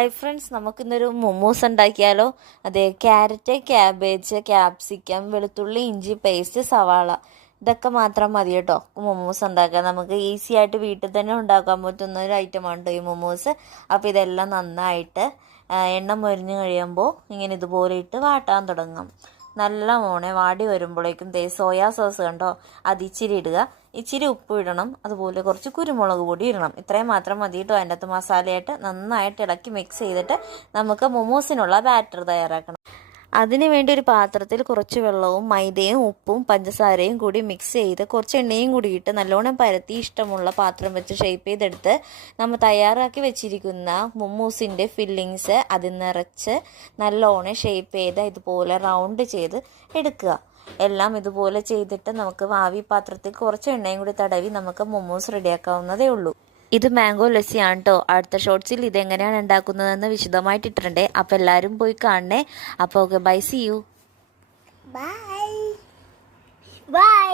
Hi friends, നമുക്കിന്നൊരു momos ഉണ്ടാക്കിയാലോ? അതെ, ക്യാരറ്റ്, ക്യാബേജ്, ക്യാപ്സിക്കം, വെളുത്തുള്ളി, ഇഞ്ചി പേസ്റ്റ്, സവാള ഇതൊക്കെ മാത്രം മതി കേട്ടോ മൊമോസ് ഉണ്ടാക്കാൻ. നമുക്ക് ഈസി ആയിട്ട് വീട്ടിൽ തന്നെ ഉണ്ടാക്കാൻ പറ്റുന്ന ഒരു ഐറ്റമാണ് ഈ മൊമോസ്. അപ്പോൾ ഇതെല്ലാം നന്നായിട്ട് എണ്ണ മൊരിഞ്ഞ് കഴിയുമ്പോൾ ഇങ്ങനെ ഇതുപോലെ ഇട്ട് വാട്ടാൻ തുടങ്ങാം. നല്ല മോണെ വാടി വരുമ്പോഴേക്കും സോയാ സോസ് കണ്ടോ, അത് ഇച്ചിരി ഇടുക, ഇച്ചിരി ഉപ്പ് ഇടണം, അതുപോലെ കുറച്ച് കുരുമുളക് പൊടി ഇടണം. ഇത്രയും മാത്രം മതി കേട്ടോ. അതിൻ്റെ അകത്ത് മസാലയായിട്ട് നന്നായിട്ട് ഇളക്കി മിക്സ് ചെയ്തിട്ട് നമുക്ക് മൊമോസിനുള്ള ബാറ്റർ തയ്യാറാക്കണം. അതിന് വേണ്ടി ഒരു പാത്രത്തിൽ കുറച്ച് വെള്ളവും മൈദയും ഉപ്പും പഞ്ചസാരയും കൂടി മിക്സ് ചെയ്ത് കുറച്ച് എണ്ണയും കൂടി ഇട്ട് നല്ലോണം പരത്തി ഇഷ്ടമുള്ള പാത്രം വെച്ച് ഷേപ്പ് ചെയ്തെടുത്ത് നമ്മൾ തയ്യാറാക്കി വെച്ചിരിക്കുന്ന മൊമോസിൻ്റെ ഫില്ലിങ്സ് അതിൽ നിറച്ച് നല്ലോണം ഷേപ്പ് ചെയ്ത് ഇതുപോലെ റൗണ്ട് ചെയ്ത് എടുക്കുക. എല്ലാം ഇതുപോലെ ചെയ്തിട്ട് നമുക്ക് ആവി പാത്രത്തിൽ കുറച്ച് എണ്ണയും കൂടി തടവി നമുക്ക് മൊമോസ് റെഡിയാക്കാവുന്നതേ ഉള്ളൂ. ഇത് മാംഗോ ലസ്സിയാണ് കേട്ടോ. അടുത്ത ഷോർട്സിൽ ഇതെങ്ങനെയാണ് ഉണ്ടാക്കുന്നതെന്ന് വിശദമായിട്ട് ഇട്ടിട്ടുണ്ട്. അപ്പോൾ എല്ലാവരും പോയി കാണണേ. അപ്പോൾ okay, bye, see you. Bye by.